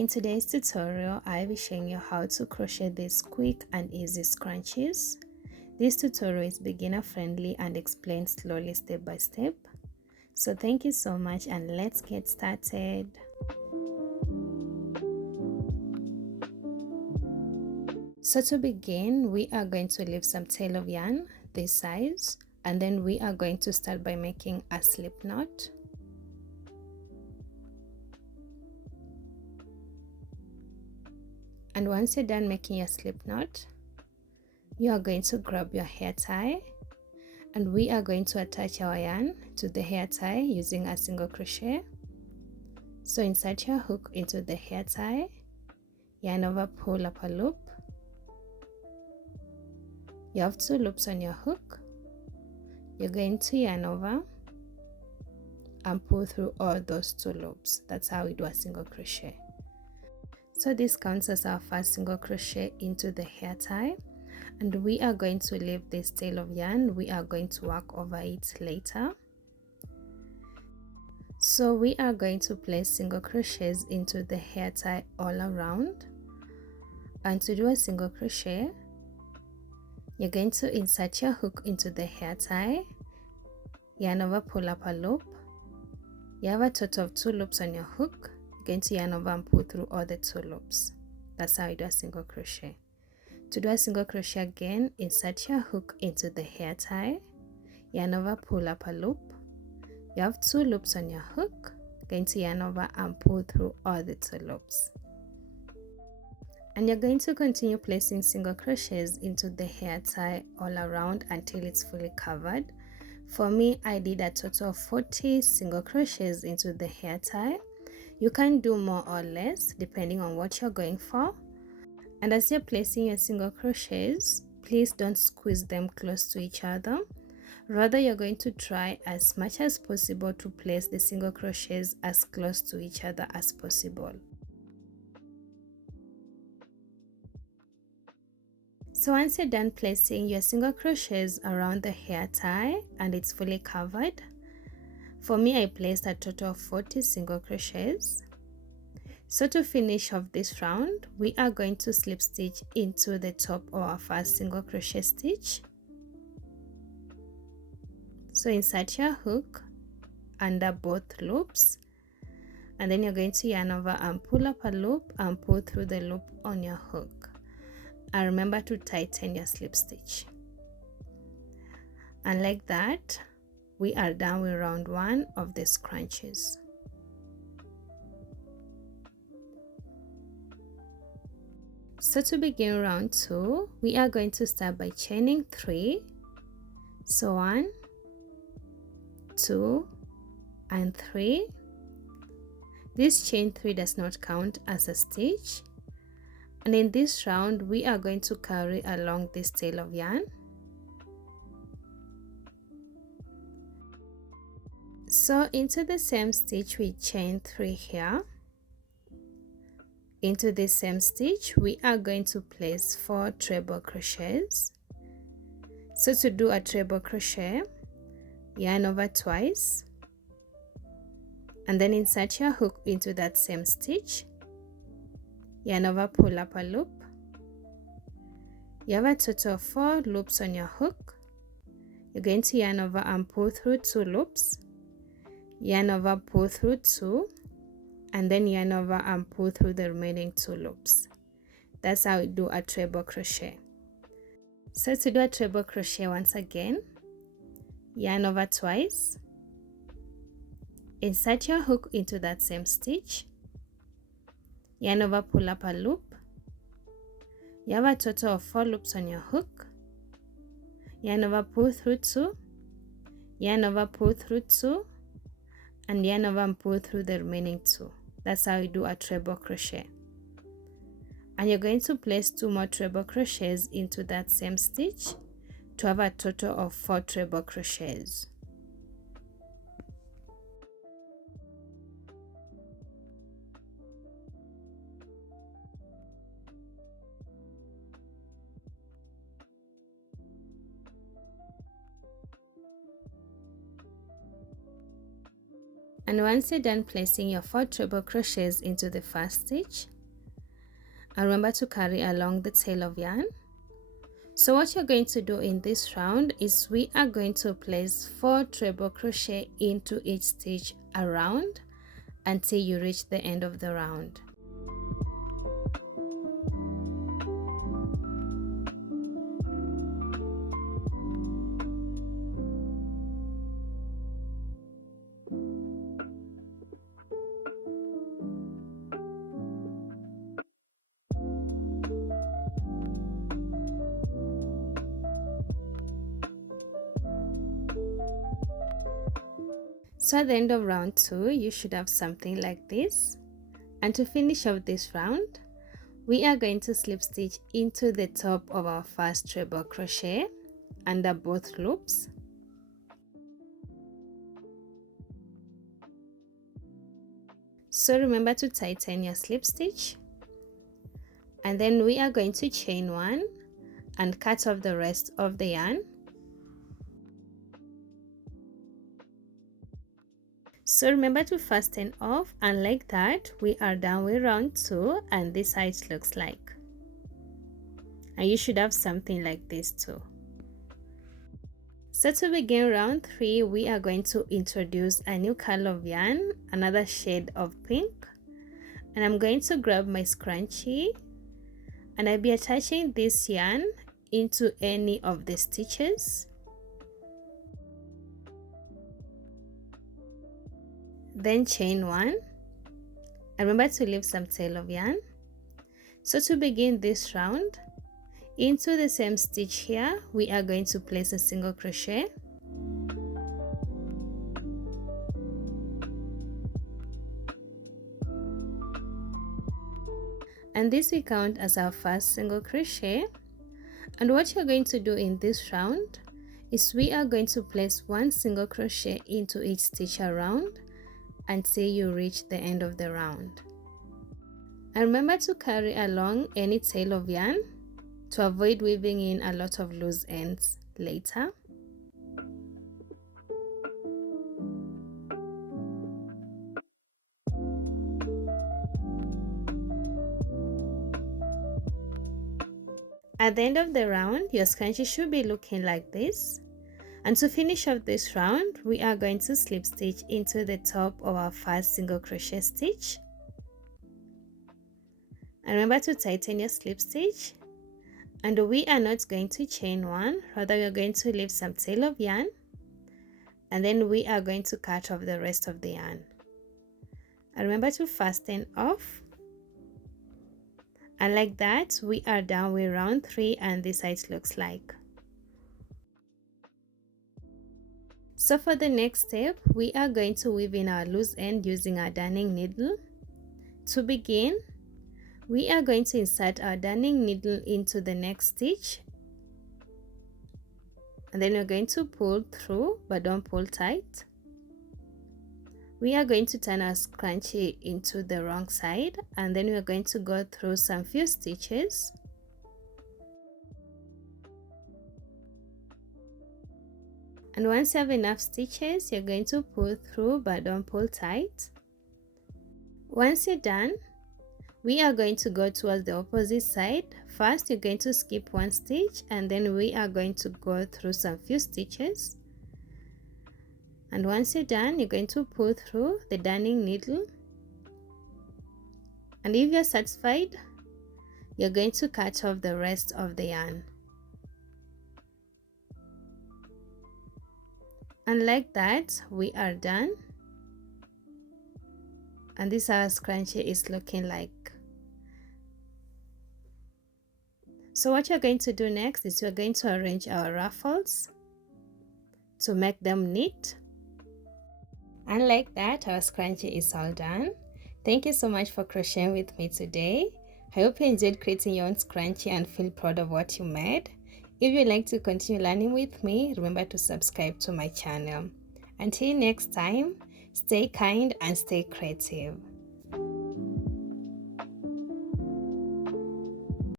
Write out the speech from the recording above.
In today's tutorial, I'll be showing you how to crochet these quick and easy scrunchies. This tutorial is beginner friendly and explained slowly step by step. So thank you so much and let's get started. So to begin, we are going to leave some tail of yarn this size, and then we are going to start by making a slip knot. And once you're done making your slip knot, you are going to grab your hair tie, and we are going to attach our yarn to the hair tie using a single crochet. So insert your hook into the hair tie, yarn over, pull up a loop. You have 2 loops on your hook. You're going to yarn over and pull through all those 2 loops. That's how we do a single crochet. So this counts as our first single crochet into the hair tie, and we are going to leave this tail of yarn. We are going to work over it later. So we are going to place single crochets into the hair tie all around, and to do a single crochet, you're going to insert your hook into the hair tie, yarn over, pull up a loop. You have a total of 2 loops on your hook. You're going to yarn over and pull through all the 2 loops. That's how you do a single crochet. To do a single crochet again, insert your hook into the hair tie, yarn over, pull up a loop. You have 2 loops on your hook. You're going to yarn over and pull through all the 2 loops. And you're going to continue placing single crochets into the hair tie all around until it's fully covered. For me, I did a total of 40 single crochets into the hair tie. You can do more or less depending on what you're going for. And as you're placing your single crochets, please don't squeeze them close to each other. Rather, you're going to try as much as possible to place the single crochets as close to each other as possible. So once you're done placing your single crochets around the hair tie and it's fully covered, for me I placed a total of 40 single crochets. So to finish off this round, we are going to slip stitch into the top of our first single crochet stitch. So insert your hook under both loops, and then you're going to yarn over and pull up a loop and pull through the loop on your hook. And remember to tighten your slip stitch. And like that, we are done with round 1 of the scrunchies. So to begin round 2, we are going to start by chaining 3. So 1, 2, and 3. This chain 3 does not count as a stitch. And in this round, we are going to carry along this tail of yarn. So into the same stitch, we chain 3 here. Into this same stitch, we are going to place 4 treble crochets. So to do a treble crochet, yarn over twice, and then insert your hook into that same stitch, yarn over, pull up a loop. You have a total of 4 loops on your hook. You're going to yarn over and pull through 2 loops, yarn over, pull through 2, and then yarn over and pull through the remaining 2 loops. That's how we do a treble crochet. So to do a treble crochet, once again, yarn over twice, insert your hook into that same stitch, yarn over, pull up a loop. You have a total of 4 loops on your hook. Yarn over, pull through 2, yarn over, pull through 2, and yarn over and pull through the remaining 2. That's how you do a treble crochet. And you're going to place 2 more treble crochets into that same stitch to have a total of 4 treble crochets. And once you're done placing your 4 treble crochets into the first stitch, and remember to carry along the tail of yarn. So what you're going to do in this round is we are going to place 4 treble crochet into each stitch around until you reach the end of the round. So at the end of round 2, you should have something like this. And to finish off this round, we are going to slip stitch into the top of our first treble crochet under both loops. So remember to tighten your slip stitch. And then we are going to chain 1 and cut off the rest of the yarn. So remember to fasten off, and like that we are done with round 2, and this how it looks like. And you should have something like this too. So to begin round 3, we are going to introduce a new color of yarn, another shade of pink. And I'm going to grab my scrunchie, and I'll be attaching this yarn into any of the stitches. Then chain 1, and remember to leave some tail of yarn. So to begin this round, into the same stitch here, we are going to place a single crochet. And this we count as our first single crochet. And what you're going to do in this round is we are going to place 1 single crochet into each stitch around until you reach the end of the round. And remember to carry along any tail of yarn to avoid weaving in a lot of loose ends later. At the end of the round, your scrunchie should be looking like this. And to finish off this round, we are going to slip stitch into the top of our first single crochet stitch. And remember to tighten your slip stitch. And we are not going to chain 1, rather we are going to leave some tail of yarn. And then we are going to cut off the rest of the yarn. And remember to fasten off. And like that, we are done with round 3, and this is how it looks like. So for the next step, we are going to weave in our loose end using our darning needle. To begin, we are going to insert our darning needle into the next stitch. And then we're going to pull through, but don't pull tight. We are going to turn our scrunchie into the wrong side, and then we're going to go through some few stitches. And once you have enough stitches, you're going to pull through, but don't pull tight. Once you're done, we are going to go towards the opposite side. First, you're going to skip 1 stitch, and then we are going to go through some few stitches. And once you're done, you're going to pull through the darning needle. And if you're satisfied, you're going to cut off the rest of the yarn. And like that, we are done. And this is how our scrunchie is looking like. So what you're going to do next is you're going to arrange our ruffles to make them neat. And like that, our scrunchie is all done. Thank you so much for crocheting with me today. I hope you enjoyed creating your own scrunchie and feel proud of what you made. If you'd like to continue learning with me, remember to subscribe to my channel. Until next time, stay kind and stay creative.